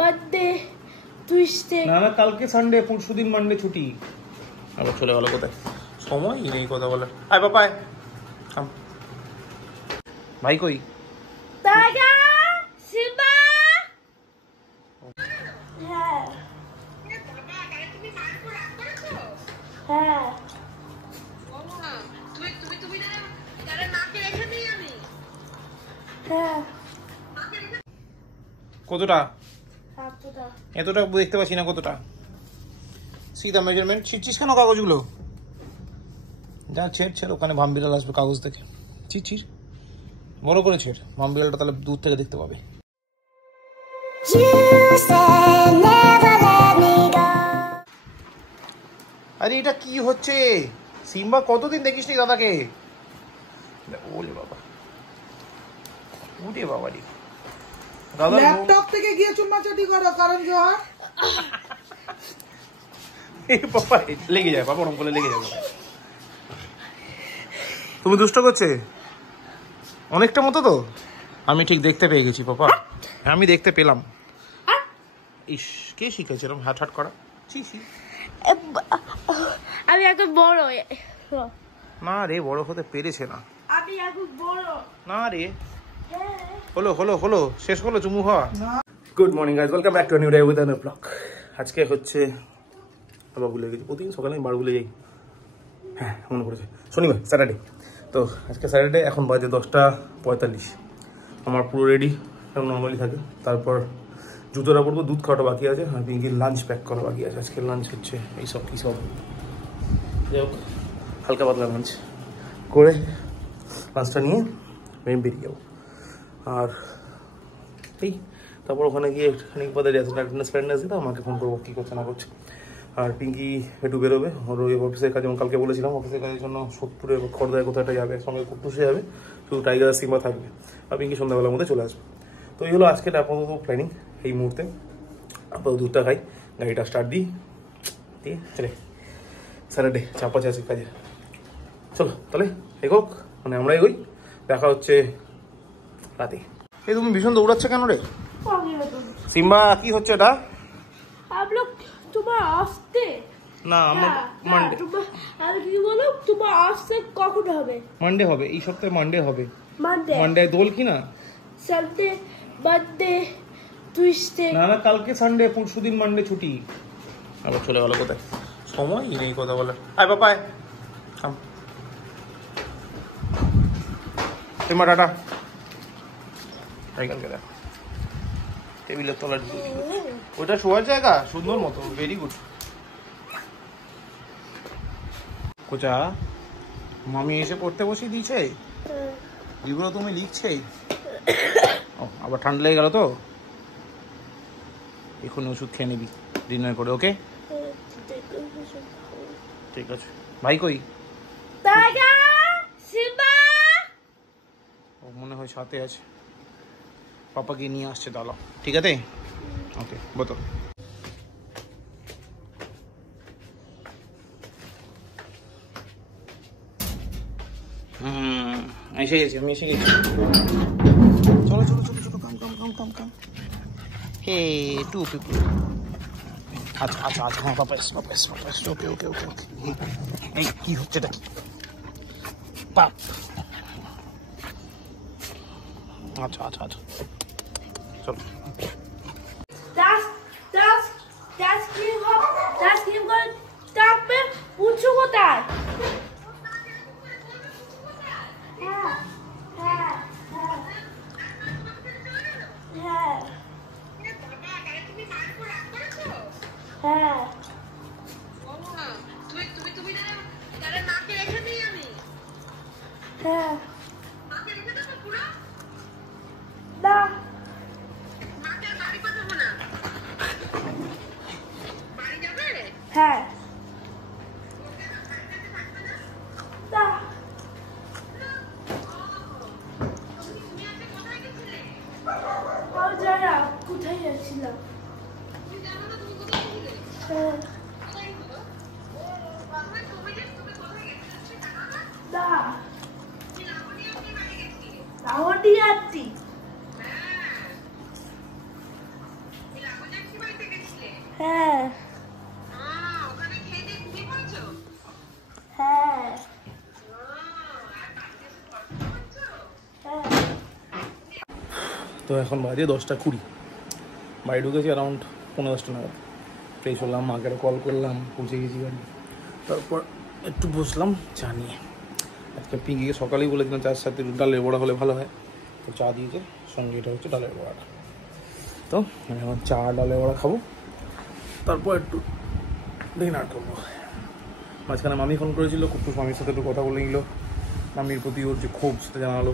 Birthday টুইস্টে না না কালকে সানডে পরশুদিন মানডে ছুটি আবার চলে গেল কোথায় সময়ই নেই কথা বলে আয় বাবা আয় ভাই কই দাদা সিম্বা হ্যাঁ হ্যাঁ কতটা এতটা দেখতে পাচ্ছি না কতটা সিধা মেজারমেন্ট ছিটছিস কেন কাগজগুলো যা ছেড় ওখানে ভামবিড়াল আসবে কাগজ থেকে ছিড় বড় করে ছেড় ভামবিড়ালটা তাহলে দূর থেকে দেখতে পাবে আরে এটা কি হচ্ছে সিম্বা কতদিন দেখিস নি দাদাকে ওলে বাবা উঠে বাবা রে দাদা ল্যাপটপ থেকে গিয়ে চুম্মাচাটি করো কারণ জোহার এই বাবা লেগে যায় বাবা ওরকম করে লেগে যাবে তুমি দুষ্ট করছে অনেকটা মতো তো আমি ঠিক দেখতে পেয়ে গেছি পাপা আমি দেখতে পেলাম ইস কে শিখেছে এরকম হাট হাট করা আমি এত বড় না রে বড় হতে পেরেছে না আমি এত বড় না রে হলো শেষ হলো চুমু হওয়া good morning guys welcome back to new day with a blog আজকে হচ্ছে আবার ভুলে গেছি প্রতিদিন সকালে আমি বার ভুলে যাই হ্যাঁ মনে পড়েছে শনিবার স্যাটারডে তো আজকে স্যাটারডে এখন বাজে 10:45 আমার পুরো রেডি নর্মালি থাকে তারপর জুতোটা পরবো দুধ খাওয়াটা বাকি আছে আর পিঙ্কির লাঞ্চ প্যাক করা বাকি আছে আজকে লাঞ্চ হচ্ছে এইসব কী সব যাই হোক হালকা পাতলা লাঞ্চ করে লাঞ্চটা নিয়ে আমি বেরিয়ে যাবো আর এই তারপর ওখানে গিয়ে খানিক পদে অ্যাটেন্ডেন্স ফ্যাটেন্ডেন্স দিতে আমাকে ফোন করবো কী করছে না করছে আর পিঙ্কি একটু বেরোবে ওর ওই অফিসের কাজে যেমন কালকে বলেছিলাম অফিসের কাজের জন্য সোদপুরে খড়দায় কোথাও একটা যাবে সঙ্গে কুটুসে যাবে শুধু টাইগার সিম্বা থাকবে আর পিঙ্কি সন্ধ্যাবেলার মধ্যে চলে আসবে তো এই হলো আজকের আপাতত প্ল্যানিং এই মুহূর্তে আপাতত দুধটা খাই গাড়িটা স্টার্ট দিই দিয়ে চলে স্যাটারডে চাপ আছে আজকে কাজে চলো তাহলে এগোক মানে আমরা এগোই দেখা হচ্ছে রাতে এই তুমি ভীষণ দৌড়াচ্ছে কেন রে সিম্বা কি হচ্ছে এটা তোমার আসতে না আমার মানডে আর কি বলো তোমার আসতে কখন হবে মানডে হবে এই সপ্তাহে মানডে হবে মানডে দোল কি না সানডে বার্থডে টুইস্টে না না কালকে সানডে পরশুদিন মানডে ছুটি আবার চলে গেল কোথায় সময়ই নেই কথা বলে আয় বাবা আয় সিম্বা টাটা সাইকেলকে দেখ টেবিলের তলার ওইটা শোয়ার জায়গা সুন্দর মতো ভেরি গুড কোচা মামি এসে পড়তে বসিয়ে দিয়েছে এগুলো তুমি লিখছেই ও আবার ঠান্ডা লেগে গেল তো এখন ওষুধ খেয়ে নিবি ডিনার করে ওকে ঠিক আছে ভাই কই দাদা সিম্বা ও মনে হয় সাথে আছে পাপাকে নিয়ে আসছে দাঁড়াও ঠিক আছে ওকে বোতল এসে গেছি আমি এসে গেছি চলো কাম হে টু পিপল আচ্ছা হ্যাঁ পাপা ওকে এই কি হচ্ছে এটা কি পাপ আচ্ছা চলো Das Kind ডাকবে উঁচু কোথায় হ্যাঁ হ্যাঁ না হ্যাঁ কোথায় যাচ্ছিলাম লাহোর দিয়ে আসছি হ্যাঁ হ্যাঁ তো এখন বাজে 10:20, বাড়ি ঢুকেছি অ্যারাউন্ড 10:15 নাগাদ। ফ্রেশ হলাম, মাকে কল করলাম, পৌঁছে গেছি বাড়ি। তারপর একটু বসলাম চা নিয়ে। আজকে পিঙ্কিকে সকালেই বলেছিলাম চার সাথে ডালের বড়া হলে ভালো হয়, তো চা দিয়েছে, সঙ্গে এটা হচ্ছে ডালের বড়াটা। তো আমি এখন চা ডালের বড়া খাবো, তারপর একটু ডিনার করবো। মাঝখানে মামি ফোন করেছিল, কুট্টু মামির সাথে একটু কথা বলে নিল। মামির প্রতি ওর যে ক্ষোভ সেটা জানালো,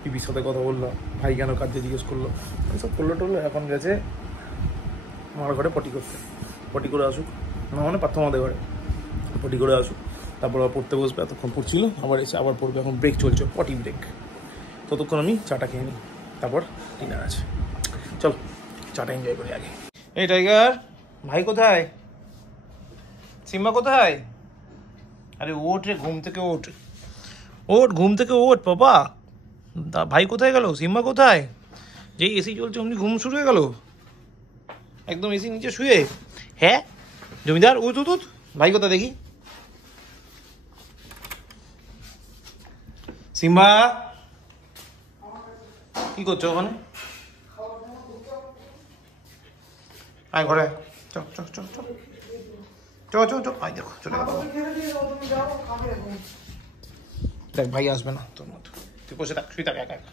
পিপির সাথে কথা বললো, ভাই কেন কাজে জিজ্ঞেস করলো, এসব করলো টললো। এখন গেছে আমার ঘরে পটি করতে, পটি করে আসুক, না মানে পার্থ আমাদের ঘরে পটি করে আসুক, তারপর আবার পড়তে বসবে। এতক্ষণ পড়ছিল, আবার এসে আবার পড়বে। এখন ব্রেক চলছে, পটি ব্রেক। ততক্ষণ আমি চাটা খেয়ে নিই, তারপর ডিনার আছে। চল চাটা এনজয় করি আগে। এই টাইগার ভাই কোথায়? সিম্বা কোথায়? আরে ওঠ রে, ঘুম থেকে ওঠ, ওঠ ঘুম থেকে ওঠ বাবা। ভাই কোথায় গেল? সিম্বা কোথায়? যেই এসি চলছে অমনি ঘুম শুরু হয়ে গেল, একদম এসি নিচে শুয়ে। হ্যাঁ জমিদার, উঠ উঠ উঠ। ভাই কোথায় দেখি? সিম্বা কি করছো ওখানে? আয় ঘরে, চ চ চ চ চ চ চ। আয় দেখো চলে গেল। দেখ ভাই আসবে না তোর মতো, তুই বসে থাক, শুয়ে থাক একা একা।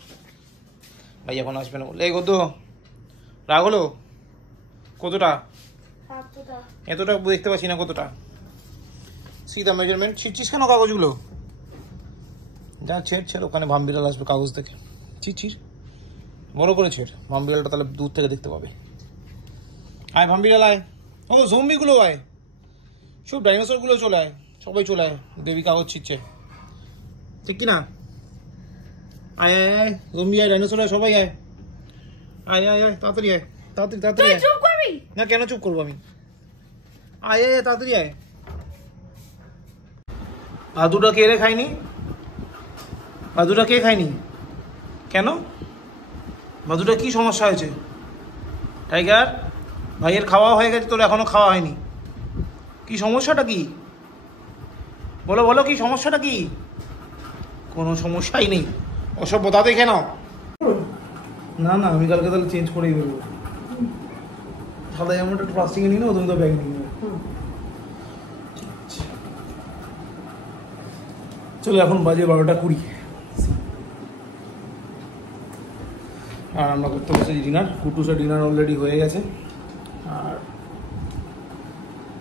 ভাই এখন আসবে না বলে। এই কত রাগ হলো? কতটা? এতটা দেখতে পাচ্ছি না, কতটা? সিধা মেজারমেন্ট ছিটছিস কেন কাগজগুলো? যা ছেড় ছেড়, ওখানে ভামবিড়াল আসবে কাগজ থেকে। ছিড় বড় করে ছেড়, ভামবিড়ালটা তাহলে দূর থেকে দেখতে পাবে। আয় ভামবিড়াল আয়। ও জম্বিগুলো আয়, সব ডাইনোসর গুলো চলে আয়, সবাই চলে আয়। দেবী কাগজ ছিটছে, ঠিক কিনা? আয় আয় আয়, জম্বি আয়, ডাইনোসর আয়, সবাই আয়। আয় আয় আয়, তাড়াতাড়ি আয়, তাড়াতাড়ি তাড়াতাড়ি আয়। চুপ করবি না কেন চুপ করবো আমি? আয় আয় তাড়াতাড়ি আয়। ভাদুটা কে রে খায়নি? ভাদুটা কে খায়নি? কেন? ভাদুটা কি সমস্যা হয়েছে? টাইগার ভাইয়ের খাওয়া হয়ে গেছে, তোর এখনো খাওয়া হয়নি। কি সমস্যাটা কি? বলো বলো, কি সমস্যাটা কি? কোনো সমস্যাই নেই, অসভ্যতা দেখে নাও। না না, আমি কালকে তাহলে চেঞ্জ করেই দেবো। সাদা জামাটা একটু প্লাস্টিকে নিয়ে নেবো, তুমি তো ব্যাগ নিয়ে নেবো। চলো এখন বাজে 12:20, আর আমরা করতে বসেছি ডিনার। কুটুসের ডিনার অলরেডি হয়ে গেছে, আর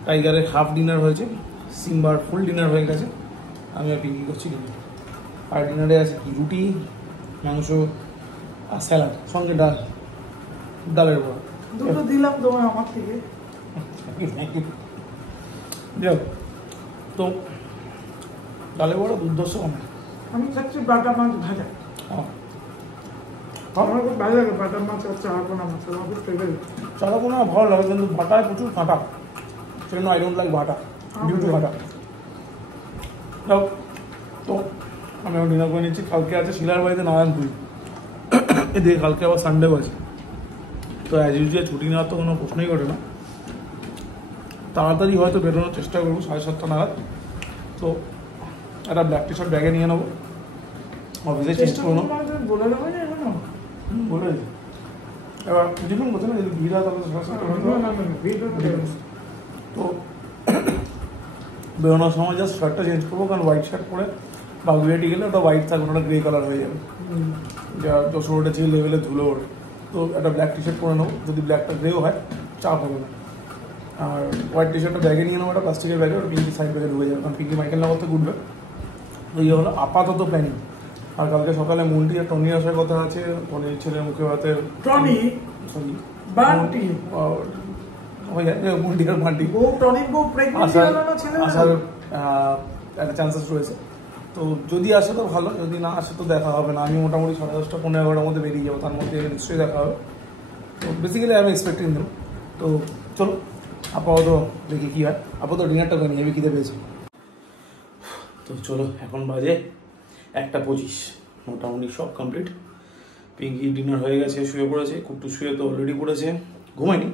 টাইগারের হাফ ডিনার হয়েছে, সিম্বার ফুল ডিনার হয়ে গেছে। আমি আর পিঙ্কি করছি ডিনার। আর ডিনারে আছে কি, রুটি, মাংস আর স্যালাড, সঙ্গে ডাল, ডালের বড়া। দুটো দিলাম তোমার আমার থেকে। যাও তো, ডালের বড়া দুর্ধর্ষ অনেক। আমি খাচ্ছি বাটা মাছ ভাজা। আমার খুব ভালো লাগে বাটা মাছ আর চারাপোনা মাছ, আমার খুব ফেভারিট। চারাপোনা ভালো লাগে, কিন্তু ভাটায় প্রচুর কাঁটা, সেজন্য আই ডোন্ট লাইক ভাটা, ডিউ টু ভাটা। যাও তো, আমি এখন ডিনার করে নিচ্ছি। কালকে আছে শিলার বাড়িতে নারায়ণপুর, এদিকে কালকে আবার সানডেও আছে। তো অ্যাজ ইউজুয়াল ছুটি নেওয়ার তো কোনো প্রশ্নই ওঠে না। তাড়াতাড়ি হয়তো বেরোনোর চেষ্টা করবো 7:30 নাগাদ। তো একটা ব্ল্যাক টি শার্ট ব্যাগে নিয়ে নেবো, অফিসে চেঞ্জ করে নেবো। বলে দেবো না এখনো? বলে এবার ডিফেন্ড করছে না, যদি ভিড় হয় তাহলে তো বেরোনোর সময় জাস্ট শার্টটা চেঞ্জ করবো, কারণ হোয়াইট শার্ট পরে বাগুইয়াটি গেলে ওটা হোয়াইট থাকবে, ওটা গ্রে কালার হয়ে যাবে, যা যশোর রোডে যে লেভেলে ধুলো ওঠে। তো একটা ব্ল্যাক টি শার্ট পরে নেবো, যদি ব্ল্যাকটা গ্রেও হয় চাপ হবে না। আর হোয়াইট টি শার্টটা ব্যাগে নিয়ে নেবো, একটা প্লাস্টিকের ব্যাগে, ওটা পিঙ্কি সাইড ব্যাগে ঢুকে যাবে, কারণ পিঙ্কি মাইকেল নামার থেকে উঠবে। তো ইয়ে হলো আপাতত প্ল্যানিং। আর কালকে সকালে মুন্টি আর টনি আসার কথা আছে। টনির ছেলের মুখে হাতে টনি সরি বান্টি হয়ে যায়, মুন্টি আর বান্টি ও টনির বউ প্রেগনেন্ট ছিল না, আসার একটা চান্সেস রয়েছে। তো যদি আসে তো ভালো, যদি না আসে তো দেখা হবে না। আমি মোটামুটি 10:30 15-11টার মধ্যে বেরিয়ে যাবো, তার মধ্যে নিশ্চয়ই দেখা হবে। তো বেসিক্যালি আমি এক্সপেক্টিং দেবো। তো চলো আপাতত দেখি কী হয়। আপাতত ডিনারটা করে নিয়ে আমি খিদে পেয়েছি। তো চলো এখন বাজে 1:25, মোটামুটি সব কমপ্লিট। পিঙ্কি ডিনার হয়ে গেছে, শুয়ে পড়েছে। কুট্টু শুয়ে তো অলরেডি পড়েছে, ঘুমায়নি,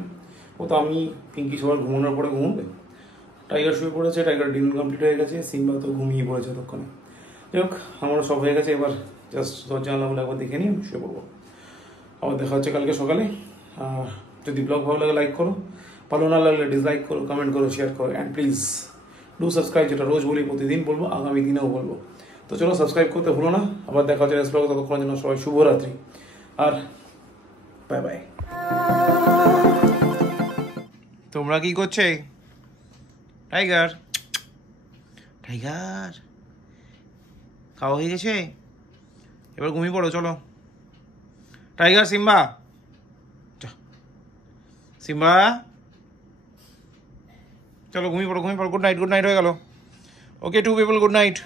ও তো আমি পিঙ্কি সবার ঘুমানোর পরে ঘুমবে। টাইগার শুয়ে পড়েছে, টাইগার ডিনার কমপ্লিট হয়ে গেছে, সিম্বা তো ঘুমিয়ে পড়েছে ততক্ষণে। যাই হোক, আমারও সব হয়ে গেছে, এবার জাস্ট দরজা জানলাগুলো একবার দেখে নিয়ে শুয়ে পড়বো। আবার দেখা হচ্ছে কালকে সকালে। আর যদি ব্লগ ভালো লাগে লাইক করো, ভালো না লাগলে ডিসলাইক করো, কমেন্ট করো, শেয়ার করো, অ্যান্ড প্লিজ ডু সাবস্ক্রাইব, যেটা রোজ বলি, প্রতিদিন বলবো, আগামী দিনেও বলবো। তো চলো সাবস্ক্রাইব করতে ভুলো না। আবার দেখা হচ্ছে নেক্সট ব্লগ, ততক্ষণের জন্য সবাই শুভরাত্রি আর বাই বাই। তোমরা কি করছে? টাইগার টাইগার খাওয়া হয়ে গেছে, এবার ঘুমিয়ে পড়ো, চলো। টাইগার, সিম্বা, সিম্বা চলো ঘুমিয়ে পড়ো, ঘুমিয়ে পড়ো। গুড নাইট, গুড নাইট হয়ে গেল। ওকে টু পিপল, গুড নাইট।